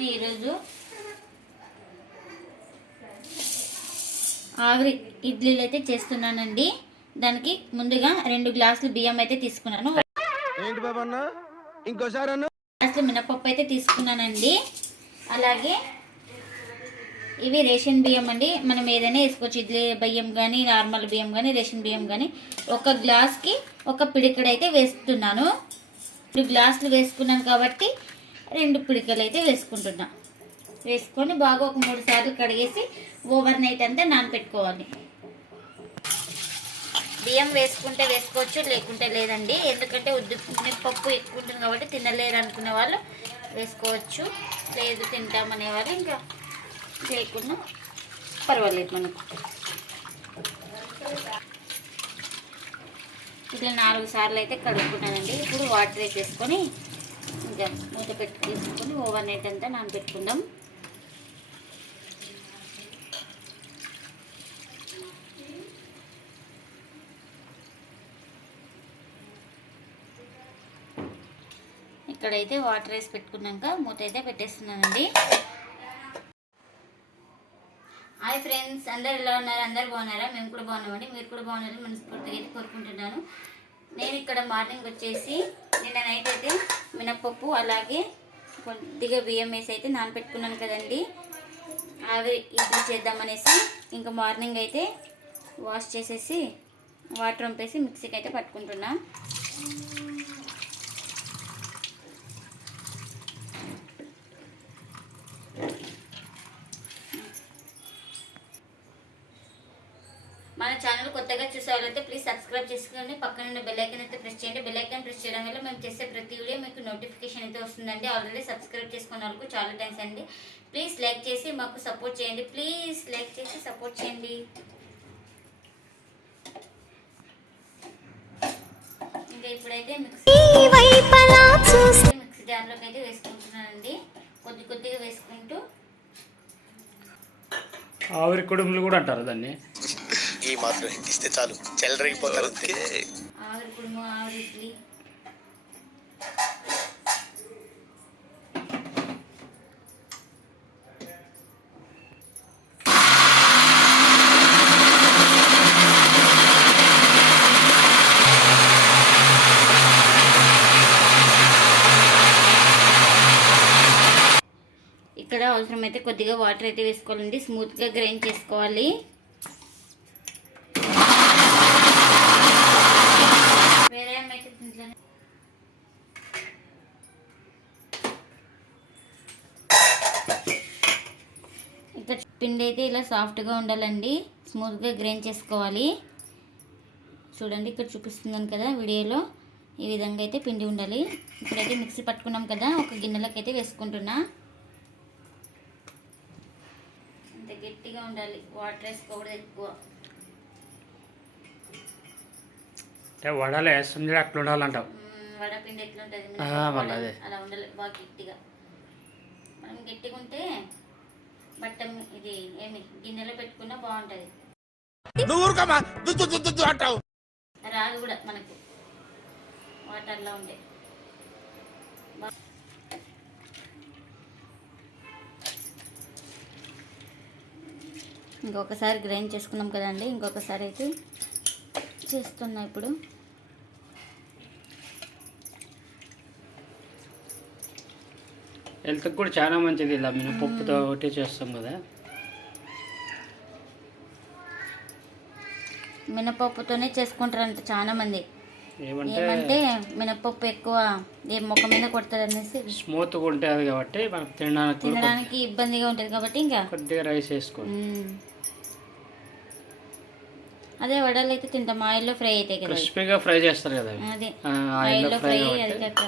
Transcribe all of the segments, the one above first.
ఇక్కడైతే నేను ఈరోజు. ఆవిరి ఇడ్లీలు అయితే చేస్తున్నానండి. దానికి ముందుగా రెండు గ్లాసులు బియ్యం అయితే తీసుకున్నాను. ఇంకోసారి గ్లాసులు మినపప్పు అయితే తీసుకున్నానండి. అలాగే ఇవి రేషన్ బియ్యం అండి. మనం ఏదైనా వేసుకోవచ్చు. ఇడ్లీ బియ్యం కానీ నార్మల్ బియ్యం కానీ రేషన్ బియ్యం కానీ ఒక గ్లాస్కి ఒక పిడికడైతే వేస్తున్నాను. రెండు గ్లాసులు వేసుకున్నాను కాబట్టి రెండు పిడికలు అయితే వేసుకుంటున్నా. వేసుకొని బాగా ఒక మూడు సార్లు కడిగేసి ఓవర్ నైట్ అంతా నానపెట్టుకోవాలి. బియ్యం వేసుకుంటే వేసుకోవచ్చు లేకుంటే లేదండి. ఎందుకంటే ఉద్దుకునే పప్పు ఎక్కువ ఉంటుంది కాబట్టి తినలేరు అనుకునే వాళ్ళు వేసుకోవచ్చు. లేదు తింటామనే వాళ్ళు ఇంకా లేకుండా పర్వాలేదు మనకు. ఇట్లా నాలుగు సార్లు అయితే కడుక్కున్నానండి. ఇప్పుడు వాటర్ వేసేసుకొని ఇంకా మూత పెట్టి తీసుకొని ఓవర్ నైట్ అంతా నానబెట్టుకుందాం. ఇక్కడైతే వాటర్ వేసి పెట్టుకున్నాక మూత అయితే పెట్టేస్తున్నానండి. హాయ్ ఫ్రెండ్స్ అందరు ఎలా ఉన్నారు? అందరు బాగున్నారా? మేము కూడా బాగున్నామండి. మీరు కూడా బాగున్నారని మనస్ఫూర్తిగా అయితే కోరుకుంటున్నాను. నేను ఇక్కడ మార్నింగ్ వచ్చేసి నిన్న నైట్ అయితే మినప్పప్పు అలాగే కొద్దిగా బియ్యం వేసి అయితే నానపెట్టుకున్నాను కదండి. అవి ఇడ్లీ చేద్దామనేసి ఇంకా మార్నింగ్ అయితే వాష్ చేసేసి వాటర్ వంపేసి మిక్సీకి అయితే పట్టుకుంటున్నా. మన ఛానల్ కొత్తగా చూసే వాళ్ళైతే ప్లీజ్ సబ్స్క్రైబ్ చేసుకోండి పక్కన ఉన్న బెల్ ప్రెస్ చేయండి బెల్ ఐకాన్ ప్రెస్ చేయడం వల్ల మేము చేసే ప్రతి వీడియో మీకు నోటిఫికేషన్ అయితే వస్తుందండి. ఆల్రెడీ సబ్స్క్రైబ్ చేసుకున్న వాళ్ళకు చాలా థ్యాంక్స్ అండి. ప్లీజ్ లైక్ చేసి మాకు సపోర్ట్ చేయండి. ప్లీజ్ లైక్ చేసి సపోర్ట్ చేయండి. ఇంకా ఇప్పుడైతే మిక్సీ మిక్సీ జార్లోకి అయితే వేసుకుంటున్నానండి. కొద్ది కొద్దిగా వేసుకుంటూ ఆవిరి కుడుములు కూడా అంటారు దాన్ని. ఈ మాత్రం ఇస్తే చాలు. చెల్లరగిపోతారు కుడుము ఆవిరి ఇడ్లీ. ఇక్కడ అవసరమైతే కొద్దిగా వాటర్ అయితే వేసుకోవాలండి. స్మూత్గా గ్రైండ్ చేసుకోవాలి వేరే ఏమైతే దీంట్లోనే ఇక్కడ పిండి అయితే ఇలా సాఫ్ట్గా ఉండాలండి. స్మూత్గా గ్రైండ్ చేసుకోవాలి. చూడండి ఇక్కడ చూపిస్తున్నాను కదా వీడియోలో. ఈ విధంగా అయితే పిండి ఉండాలి. ఇప్పుడైతే మిక్సీ పట్టుకున్నాం కదా ఒక గిన్నెలోకి అయితే వేసుకుంటున్నా. అంత గట్టిగా ఉండాలి. వాటర్ వేసుకోకూడదు ఎక్కువ. అంటే వడలు వేస్తుంది అట్లా ఉండాలంటావు. వడపిండి వాళ్ళ అదే. అలా ఉండాలి బాగా గట్టిగా. మనం గట్టిగా ఉంటే బట్ట ఇది ఏమి గిన్నెలో పెట్టుకున్నా బాగుంటుంది. రాదు కూడా మనకు. వాటర్లో బా- ఇంకొకసారి గ్రైండ్ చేసుకున్నాం కదండి. ఇంకొకసారి అయితే చేస్తున్నా ఇప్పుడు. హెల్త్కి కూడా చాలా మంచిది ఇలా మినపప్పుతో ఒకటి చేస్తాం కదా. మినపప్పుతోనే చేసుకుంటారంట చాలా మంది. ఏమంటే మినపప్పు ఎక్కువ ఏ మొక్క మీద కొడుతుంది అనేసి. స్మూత్గా ఉంటుంది కాబట్టి మనకు తినడానికి తినడానికి ఇబ్బందిగా ఉంటుంది కాబట్టి ఇంకా. కొద్దిగా రైస్ వేసుకో. అదే వడలు అయితే తింటాం ఆయిల్లో ఫ్రై కదా. అవి. క్రిస్పీగా ఫ్రై చేస్తారు కదా అదే. ఆయిల్లో ఫ్రై కాక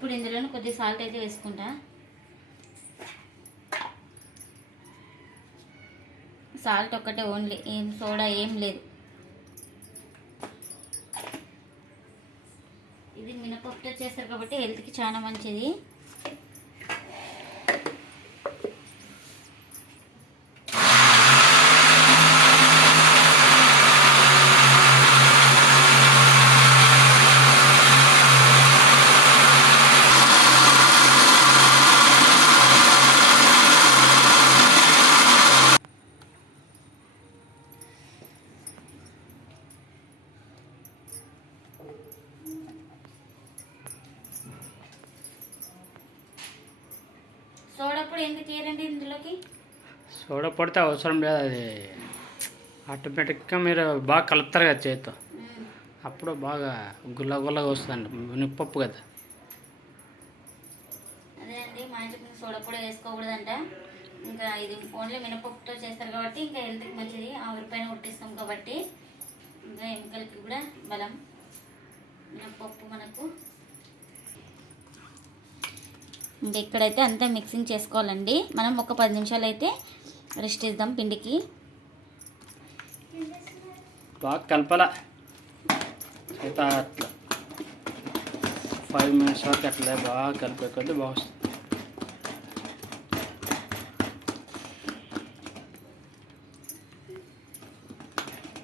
ఇప్పుడు ఇందులో కొద్దిగా సాల్ట్ అయితే వేసుకుంటా. సాల్ట్ ఒక్కటే ఓన్లీ ఏం సోడా ఏం లేదు. ఇది మినపప్పుతో చేస్తారు కాబట్టి హెల్త్కి చాలా మంచిది. సోడా పొడి ఎందుకు వేయరండి ఇందులోకి? సోడా పడితే అవసరం లేదు అది. ఆటోమేటిక్గా మీరు బాగా కలుపుతారు కదా చేతితో. అప్పుడు బాగా గుల్ల గుల్లగా వస్తుందండి. మినప్పప్పు కదా. అదే అండి మా ఇంటికి సోడా పొడి వేసుకోకూడదంట. ఇంకా ఇది ఓన్లీ మినపప్పుతో చేస్తారు కాబట్టి ఇంకా హెల్త్కి మంచిది. ఆవిరి పైన ఉట్టిస్తాం కాబట్టి ఇంకా ఎముకలకి కూడా బలం. మినపప్పు మనకు. ఇంకా ఇక్కడైతే అంతా మిక్సింగ్ చేసుకోవాలండి. మనం ఒక పది నిమిషాలు అయితే రెస్ట్ ఇద్దాం పిండికి. బాగా కలపాల. అట్లా. ఫైవ్ మినిట్స్ వరకు అట్లా బాగా కలిపే కొద్దీ బాగా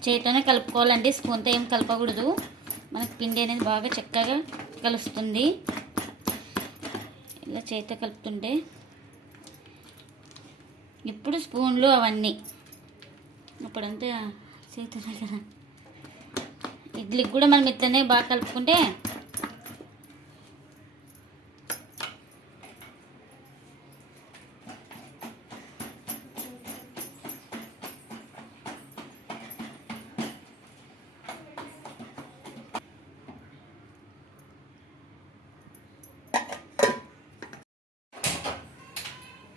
చేతితోనే కలుపుకోవాలండి. స్పూన్తో ఏం కలపకూడదు. మనకి పిండి అనేది బాగా చక్కగా కలుస్తుంది. ఇలా చేత కలుపుతుంటే ఇప్పుడు స్పూన్లు అవన్నీ. అప్పుడంతా చేతులే కదా ఇడ్లీకి కూడా మనం ఇట్లనే బాగా కలుపుకుంటే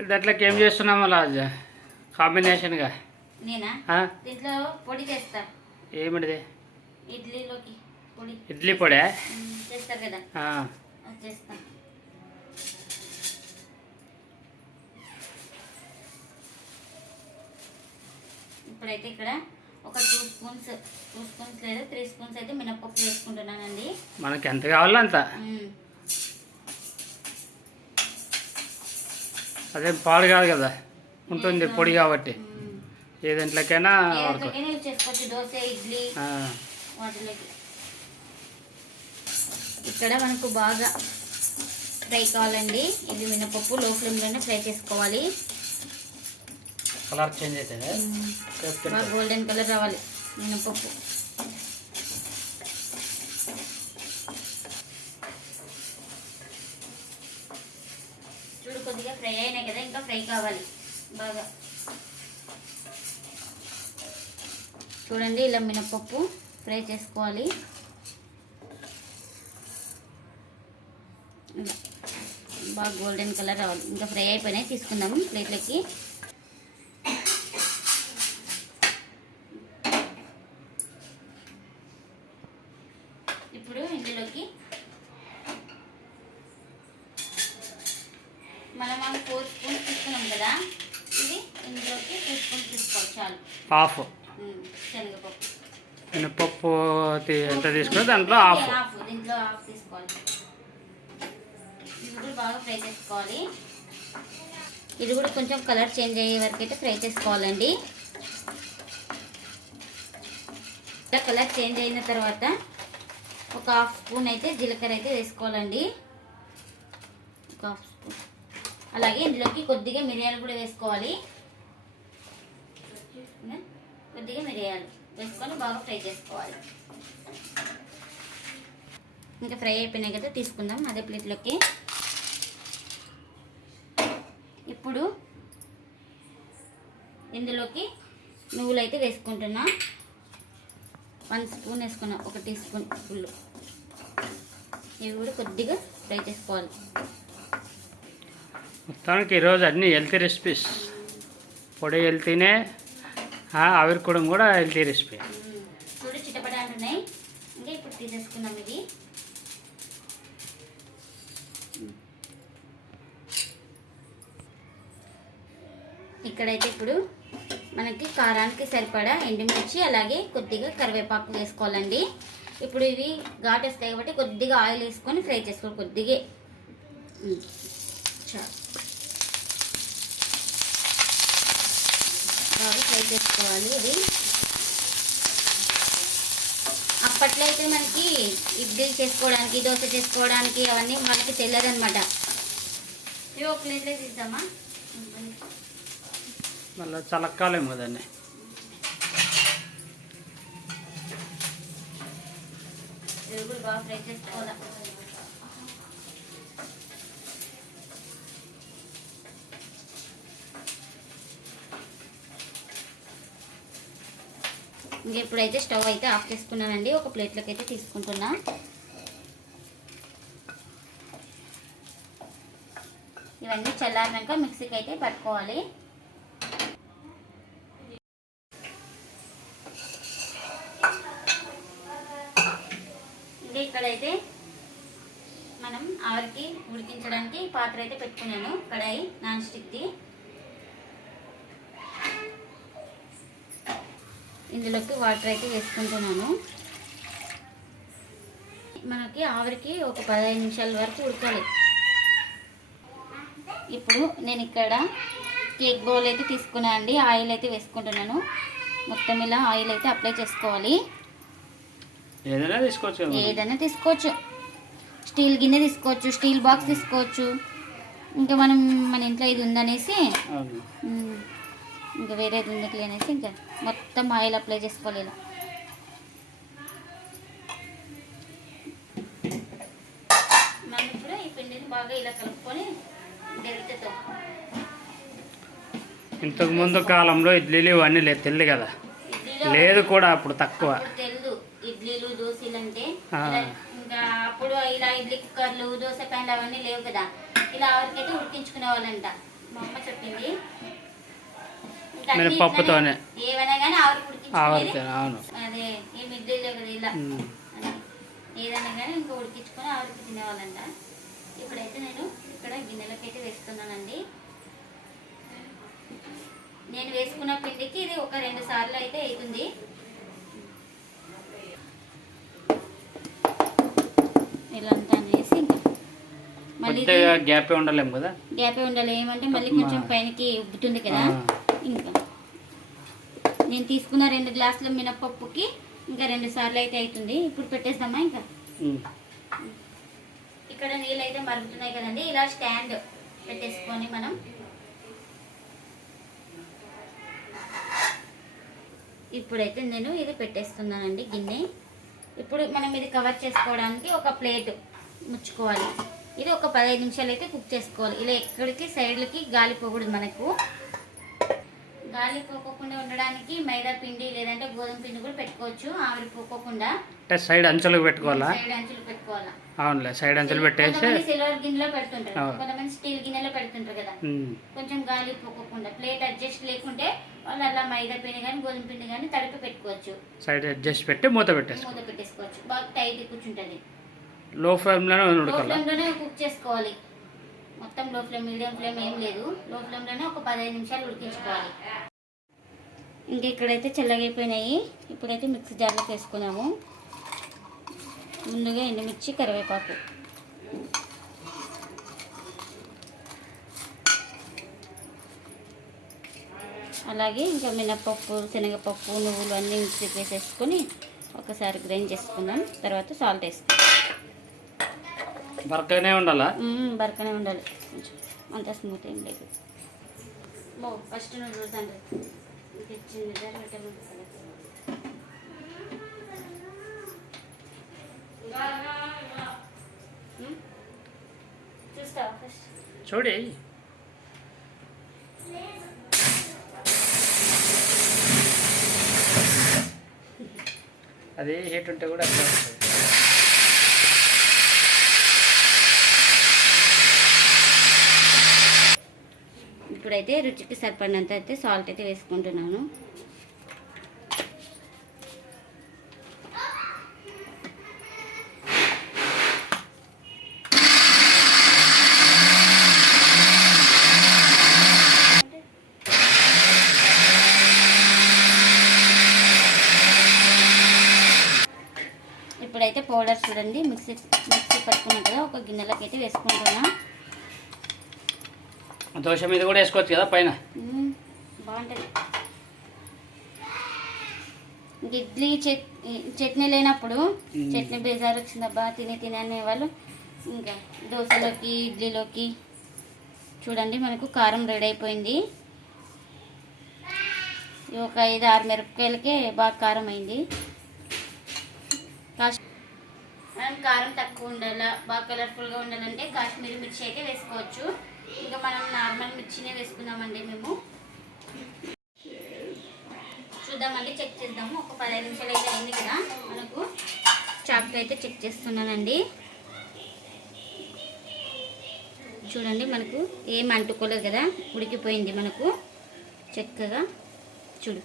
దాంట్లోకి ఏం చేస్తున్నాం అలా కాంబినేషన్గా? దీంట్లో పొడి చేస్తా. ఏమిటిది? ఇడ్లీలోకి పొడి. ఇడ్లీ పొడే? చేస్తారు కదా. చేస్తా. ఇప్పుడైతే ఇక్కడ ఒక టూ స్పూన్స్ టూ స్పూన్స్ లేదా త్రీ స్పూన్స్ అయితే మినపప్పు వేసుకుంటున్నానండి. మనకి ఎంత కావాలో అంత. అదేం పాడు కాదు కదా. ఉంటుంది పొడి కాబట్టి. ఏ దాంట్లోకైనా ఇక్కడ మనకు బాగా ఫ్రై కావాలండి. ఇది మినపప్పు లో ఫ్లేమ్లోనే ఫ్రై చేసుకోవాలి. కలర్ చేంజ్ అవుతుంది గోల్డెన్ కలర్ రావాలి మినపప్పు. చూడండి ఇలా మినపప్పు ఫ్రై చేసుకోవాలి. బాగా గోల్డెన్ కలర్ రావాలి. ఇంకా ఫ్రై అయిపోయినాయి తీసుకుందాము ప్లేట్లకి. ఇప్పుడు ఇందులోకి మనం ఆ ఫోర్ స్పూన్స్ తీసుకున్నాం కదా ఇది ఇందులోకి టూ స్పూన్స్ తీసుకోవాలి చాలు. హాఫ్. మినపప్పు ఎంత తీసుకుంటే దాంట్లో హాఫ్. దీంట్లో హాఫ్ తీసుకోవాలి. ఇది కూడా బాగా ఫ్రై చేసుకోవాలి. ఇది కూడా కొంచెం కలర్ చేంజ్ అయ్యే వరకు అయితే ఫ్రై చేసుకోవాలండి. ఇలా కలర్ చేంజ్ అయిన తర్వాత ఒక హాఫ్ స్పూన్ అయితే జీలకర్ర అయితే వేసుకోవాలండి. ఒక హాఫ్ స్పూన్. అలాగే ఇందులోకి కొద్దిగా మిరియాలు కూడా వేసుకోవాలి. కొద్దిగా మిరియాలు. వేసుకొని బాగా ఫ్రై చేసుకోవాలి. ఇంకా ఫ్రై అయిపోయినాయి కదా తీసుకుందాం అదే ప్లేట్లోకి. ఇప్పుడు ఇందులోకి నువ్వులు అయితే వేసుకుంటున్నా. వన్ స్పూన్ వేసుకున్నా ఒక టీ స్పూన్ ఫుల్ ఇవి కూడా కొద్దిగా ఫ్రై చేసుకోవాలి. మొత్తానికి ఈరోజు అన్ని హెల్తీ రెసిపీస్. పొడి హెల్తీనే ఆవిరికూడం కూడా హెల్తీ రెసిపీ. చూడు చిటపట ఇంకా ఇప్పుడు తీసేసుకుందాం ఇది. ఇక్కడైతే ఇప్పుడు మనకి కారానికి సరిపడా ఎండుమిర్చి అలాగే కొద్దిగా కరివేపాకు వేసుకోవాలండి. ఇప్పుడు ఇవి ఘాటు వస్తాయి కాబట్టి కొద్దిగా ఆయిల్ వేసుకొని ఫ్రై చేసుకోవాలి. కొద్దిగా. చాలు బాగా ఫ్రై చేసుకోవాలి ఇది. అప్పట్లో అయితే మనకి ఇడ్లీ చేసుకోవడానికి దోశ చేసుకోవడానికి అవన్నీ మనకి తెలియదు అనమాట ఇవి ఒక ప్లేట్లో తీద్దామా? మళ్ళీ చలక్కాలేమో దాన్ని బాగా ఫ్రై చేసుకోవాలా? ఇంక ఇప్పుడైతే స్టవ్ అయితే ఆఫ్ చేసుకున్నానండి ఒక ప్లేట్లోకి అయితే తీసుకుంటున్నా. ఇవన్నీ చల్లారినాక మిక్సీకి అయితే పట్టుకోవాలి. ఇంకా ఇక్కడైతే మనం ఆవిరికి ఉడికించడానికి పాత్ర అయితే పెట్టుకున్నాను కడాయి నాన్ స్టిక్ది. ఇందులోకి వాటర్ అయితే వేసుకుంటున్నాను. మనకి ఆవిరికి ఒక పదహైదు నిమిషాల వరకు ఉడకాలి. ఇప్పుడు నేను ఇక్కడ కేక్ బౌల్ అయితే తీసుకున్నాను అండి. ఆయిల్ అయితే వేసుకుంటున్నాను. మొత్తం ఇలా ఆయిల్ అయితే అప్లై చేసుకోవాలి. ఏదైనా తీసుకోవచ్చు. ఏదైనా తీసుకోవచ్చు. స్టీల్ గిన్నె తీసుకోవచ్చు స్టీల్ బాక్స్ తీసుకోవచ్చు. ఇంకా మనం మన ఇంట్లో ఇది ఉందనేసి ఇంకా వేరేది ఉంది అనేసి ఇంకా మొత్తం ఆయిల్ అప్లై చేసుకోవాలి ఇలా మనం ఇప్పుడు ఈ పిండిని బాగా ఇలా కలుపుకొని గరిటెతో ఇంతకు ముందు కాలంలో ఇడ్లీలు ఇవన్నీ లేదు తెలియదు కదా. లేదు కూడా అప్పుడు తక్కువ. తెలుదు. ఇడ్లీలు దోశలు అంటే ఇంకా అప్పుడు ఇలా ఇడ్లీ కుక్కర్లు దోశ ప్యాన్లు అవన్నీ లేవు కదా. ఇలా ఆవిరికైతే ఉడికించుకునే వాళ్ళంట. మా అమ్మ చెప్పింది. ఇంకా అన్ని మినపప్పుతోనే. ఇట్లనే ఏవైనా కానీ ఆవిరికి ఉడికించుకునేది. ఆవిరితే అవును. అదే ఇలా. ఏదైనా కానీ ఇంకా ఉడికించుకొని ఆవిరికి తినేవాళ్ళంట. ఇప్పుడైతే నేను ఇక్కడ గిన్నెలకైతే వేస్తున్నానండి. నేను వేసుకున్న పిండికి ఇది ఒక రెండు సార్లు అయితే అవుతుంది ఇలా అంతా వేసి ఇంకా మళ్ళీ గ్యాప్ ఉండలేము కదా? గ్యాపే ఉండాలి ఏమంటే మళ్ళీ కొంచెం పైనకి ఉబ్బుతుంది కదా. ఇంకా నేను తీసుకున్న రెండు గ్లాసుల మినపప్పుకి ఇంకా రెండు సార్లు అయితే అవుతుంది. ఇప్పుడు పెట్టేస్తామా ఇంకా. ఇక్కడ నీళ్ళు అయితే మరుగుతున్నాయి కదండి. ఇలా స్టాండ్ పెట్టేసుకొని మనం ఇప్పుడైతే నేను ఇది పెట్టేస్తున్నానండి గిన్నె. ఇప్పుడు మనం ఇది కవర్ చేసుకోవడానికి ఒక ప్లేట్ ముచ్చుకోవాలి. ఇది ఒక పదహైదు నిమిషాలు అయితే కుక్ చేసుకోవాలి. ఇలా ఎక్కడికి సైడ్లకి గాలి పోకూడదు మనకు. గాలి పోకోకుండా ఉండడానికి మైదా పిండి లేదంటే గోధుమ పిండి కూడా పెట్టుకోవచ్చు. ఆవిరి పోకోకుండా. అంటే సైడ్ అంచులకు పెట్టుకోవాలా? సైడ్ అంచులు పెట్టుకోవాలా. అవునులే సైడ్ అంచులు పెట్టేసి కొంతమంది సిల్వర్ గిన్నెలో పెడుతుంటారు. కొంతమంది స్టీల్ గిన్నెలో పెడుతుంటారు కదా. ఉమ్. కొంచెం గాలి పోకోకుండా ప్లేట్ అడ్జస్ట్ లేకుంటే వాళ్ళు అలా మైదా పిండి కానీ గోధుమ పిండి కానీ తడిపి పెట్టుకోవచ్చు. సైడ్ అడ్జస్ట్ పెట్టి మూత పెట్టేసుకో. మూత పెట్టేసుకోవచ్చు. బాగా టైట్ కూర్చుంటుంది. లో ఫ్లేమ్లోనే లో ఉడకాల ఫ్లేమ్లోనే కుక్ చేసుకోవాలి. మొత్తం లో ఫ్లేమ్ మీడియం ఫ్లేమ్ ఏం లేదు. లో ఫ్లేమ్లోనే ఒక పదిహేను నిమిషాలు ఉడికించుకోవాలి. ఇంకా ఇక్కడైతే చల్లగైపోయినాయి. ఇప్పుడైతే మిక్సీ జార్లో వేసుకున్నాము ముందుగా ఎండుమిర్చి కరివేపాకు. అలాగే ఇంకా మినపప్పు శనగపప్పు నువ్వులు అన్నీ మిక్సీ వేసేసుకొని ఒకసారి గ్రైండ్ చేసుకుందాం. తర్వాత సాల్ట్ వేసుకుందాం బరకనే ఉండాలా బరకనే ఉండాలి. కొంచెం అంత స్మూత్ ఏం లేదు బో ఫస్ట్ నువ్వు చూద్దాండి చూస్తావా ఫస్ట్ చూడి. అది హీట్ ఉంటే కూడా అట్లా ఇప్పుడైతే రుచికి సరిపడినంత అయితే సాల్ట్ అయితే వేసుకుంటున్నాను. ఇప్పుడైతే పౌడర్ చూడండి మిక్సీ మిక్సీ పట్టుకున్నట్టుగా ఒక గిన్నెలకైతే అయితే వేసుకుంటున్నాం. దోశ మీద కూడా వేసుకోవచ్చు కదా పైన. బాగుంటుంది. ఇడ్లీ చట్ చట్నీ లేనప్పుడు. చట్నీ బేజారు వచ్చిందబ్బా తిని తిని అనే వాళ్ళు ఇంకా దోశలోకి ఇడ్లీలోకి చూడండి మనకు కారం రెడీ అయిపోయింది. ఒక ఐదు ఆరు మిరపకాయలకే బాగా కారం అయింది. మనం కారం తక్కువ ఉండాలా బాగా కలర్ఫుల్గా ఉండాలంటే కాశ్మీరీ మిర్చి అయితే వేసుకోవచ్చు. ఇంకా మనం నార్మల్ మిర్చినే వేసుకున్నామండి మేము. చూద్దామండి చెక్ చేద్దాము. ఒక పదిహేను నిమిషాలు అయితే అయింది కదా మనకు. చాక్తో అయితే చెక్ చేస్తున్నానండి. చూడండి మనకు ఏం అంటుకోలేదు కదా ఉడికిపోయింది మనకు. చక్కగా చూడు.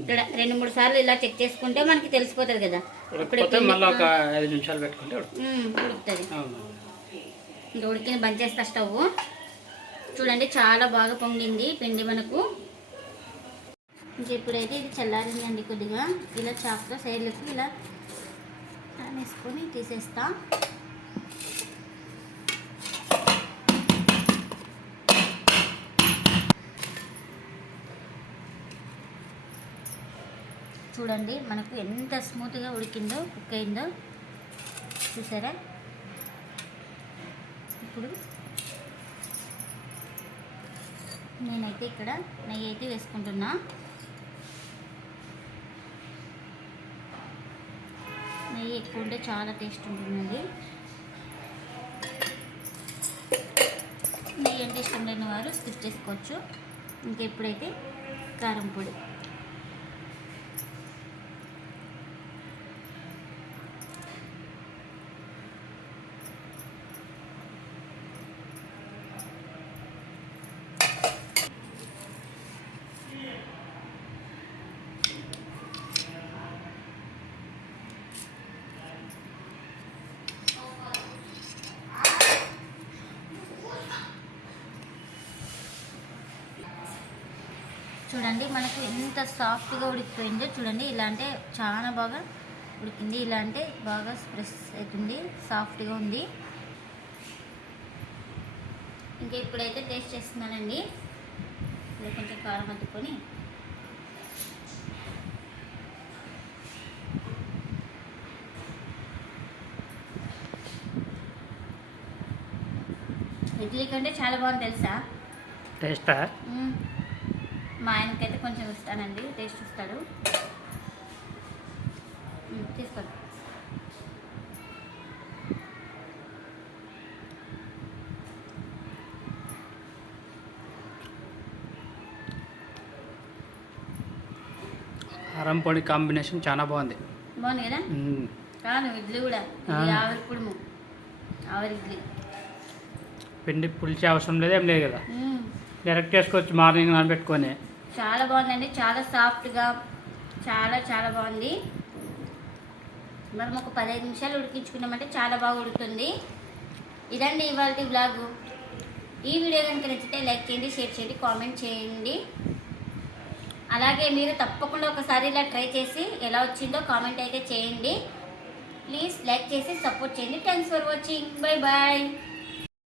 ఇక్కడ రెండు మూడు సార్లు ఇలా చెక్ చేసుకుంటే మనకి తెలిసిపోతుంది కదా. ఉడుకుతుంది. ఇంకా ఉడికిన బంద్ చేస్తా స్టవ్. చూడండి చాలా బాగా పొంగింది పిండి మనకు. ఇంకా ఇప్పుడైతే ఇది చల్లారిందండి కొద్దిగా. ఇలా చాక్తో సైడ్లకు ఇలా వేసుకొని తీసేస్తా. చూడండి మనకు ఎంత స్మూత్గా ఉడికిందో కుక్ అయిందో. చూసారా? ఇప్పుడు నేనైతే ఇక్కడ నెయ్యి అయితే వేసుకుంటున్నా. నెయ్యి ఎక్కువ ఉంటే చాలా టేస్ట్ ఉంటుందండి. నెయ్యి అంటే ఇష్టం లేని వారు స్కిప్ చేసుకోవచ్చు. ఇంకా ఇప్పుడైతే కారం పొడి. చూడండి మనకు ఎంత సాఫ్ట్గా ఉడికిపోయిందో చూడండి. ఇలా అంటే చాలా బాగా ఉడికింది. ఇలా అంటే బాగా స్ప్రెస్ అవుతుంది సాఫ్ట్గా ఉంది. ఇంకా ఇప్పుడైతే టేస్ట్ చేస్తున్నానండి. ఇలా కొంచెం కారం అద్దుకొని ఇడ్లీ కంటే చాలా బాగుంది తెలుసా? టేస్టా. మా ఆయనకైతే కొంచెం ఇస్తానండి టేస్ట్ ఇస్తాడు. తీసుకోండి. కారం పొడి కాంబినేషన్ చాలా బాగుంది. బాగుంది కదా. కాదు ఇడ్లీ కూడా ఆవిరి కుడుము ఆవిరి ఇడ్లీ. పిండి పులిచే అవసరం లేదు ఏం లేదు కదా. డైరెక్ట్ చేసుకోవచ్చు మార్నింగ్ నానబెట్టుకొని. చాలా బాగుందండి. చాలా సాఫ్ట్గా చాలా చాలా బాగుంది. మనం ఒక పదిహేను నిమిషాలు ఉడికించుకున్నామంటే చాలా బాగా ఉడుతుంది ఇదండి ఇవాళ బ్లాగు ఈ వీడియో కనుక నచ్చితే లైక్ చేయండి షేర్ చేయండి కామెంట్ చేయండి. అలాగే మీరు తప్పకుండా ఒకసారి ఇలా ట్రై చేసి ఎలా వచ్చిందో కామెంట్ అయితే చేయండి. ప్లీజ్ లైక్ చేసి సపోర్ట్ చేయండి. Thanks for watching bye bye